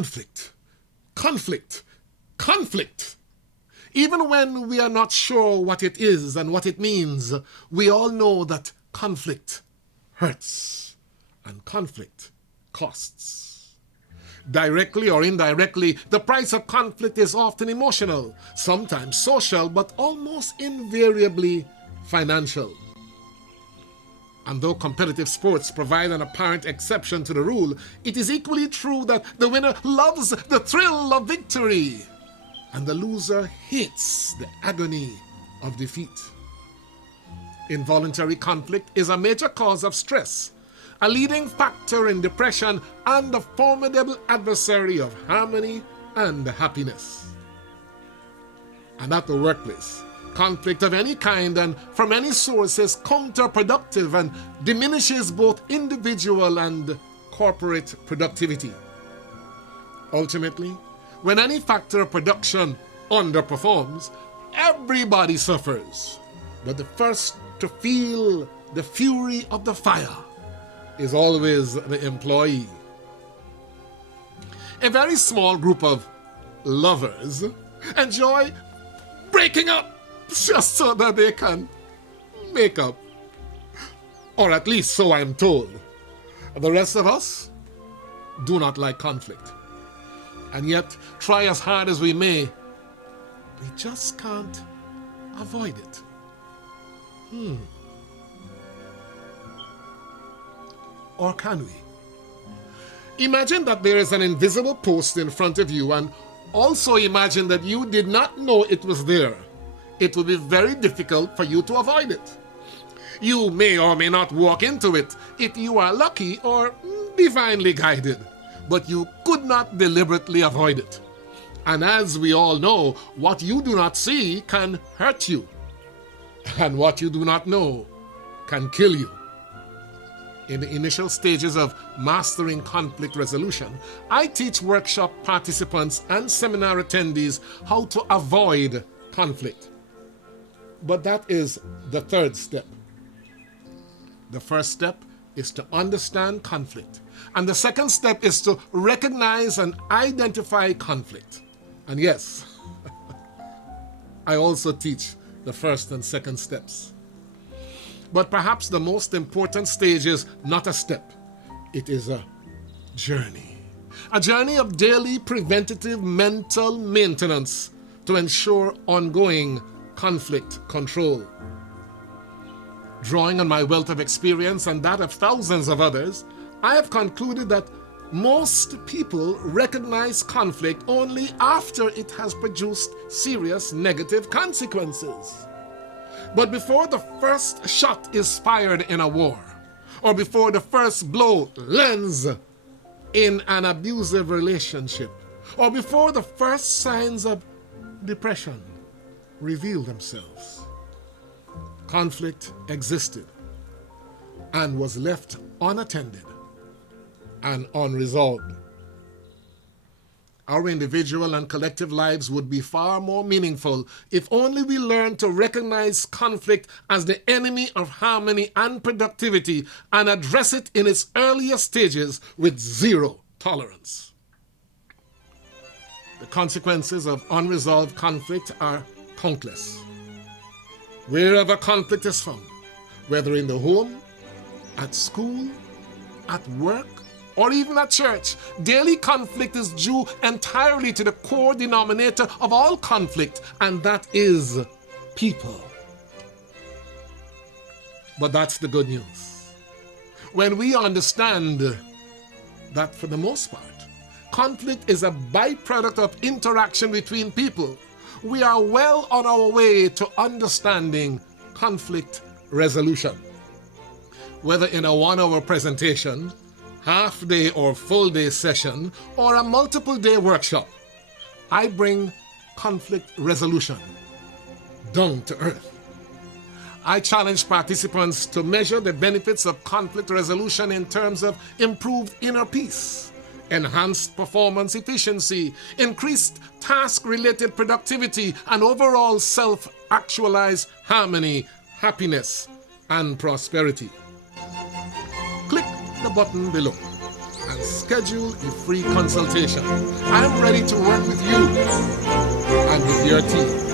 conflict, conflict, conflict. Even when we are not sure what it is and what it means, we all know that conflict hurts and conflict costs. Directly or indirectly, the price of conflict is often emotional, sometimes social, but almost invariably financial. And though competitive sports provide an apparent exception to the rule, it is equally true that the winner loves the thrill of victory and the loser hates the agony of defeat. Involuntary conflict is a major cause of stress, a leading factor in depression, and a formidable adversary of harmony and happiness. And at the workplace, conflict of any kind and from any source is counterproductive and diminishes both individual and corporate productivity. Ultimately, when any factor of production underperforms, everybody suffers. But the first to feel the fury of the fire is always the employee. A very small group of lovers enjoy breaking up just so that they can make up. Or at least so I'm told. The rest of us do not like conflict. And yet, try as hard as we may, we just can't avoid it. Or can we? Imagine that there is an invisible post in front of you, and also imagine that you did not know it was there. It will be very difficult for you to avoid it. You may or may not walk into it if you are lucky or divinely guided, but you could not deliberately avoid it. And as we all know, what you do not see can hurt you, and what you do not know can kill you. In the initial stages of mastering conflict resolution, I teach workshop participants and seminar attendees how to avoid conflict. But that is the third step. The first step is to understand conflict. And the second step is to recognize and identify conflict. And yes, I also teach the first and second steps. But perhaps the most important stage is not a step. It is a journey. A journey of daily preventative mental maintenance to ensure ongoing conflict control. Drawing on my wealth of experience and that of thousands of others, I have concluded that most people recognize conflict only after it has produced serious negative consequences. But before the first shot is fired in a war, or before the first blow lands in an abusive relationship, or before the first signs of depression reveal themselves, conflict existed and was left unattended and unresolved. Our individual and collective lives would be far more meaningful if only we learned to recognize conflict as the enemy of harmony and productivity and address it in its earliest stages with zero tolerance. The consequences of unresolved conflict are countless. Wherever conflict is found, whether in the home, at school, at work, or even at church, daily conflict is due entirely to the core denominator of all conflict, and that is people. But that's the good news. When we understand that for the most part, conflict is a byproduct of interaction between people, we are well on our way to understanding conflict resolution. Whether in a 1-hour presentation, half-day or full-day session, or a multiple-day workshop, I bring conflict resolution down to earth. I challenge participants to measure the benefits of conflict resolution in terms of improved inner peace, enhanced performance efficiency, increased task-related productivity, and overall self-actualized harmony, happiness, and prosperity. Click the button below and and schedule a free consultation. I'm ready to work with you and with your team.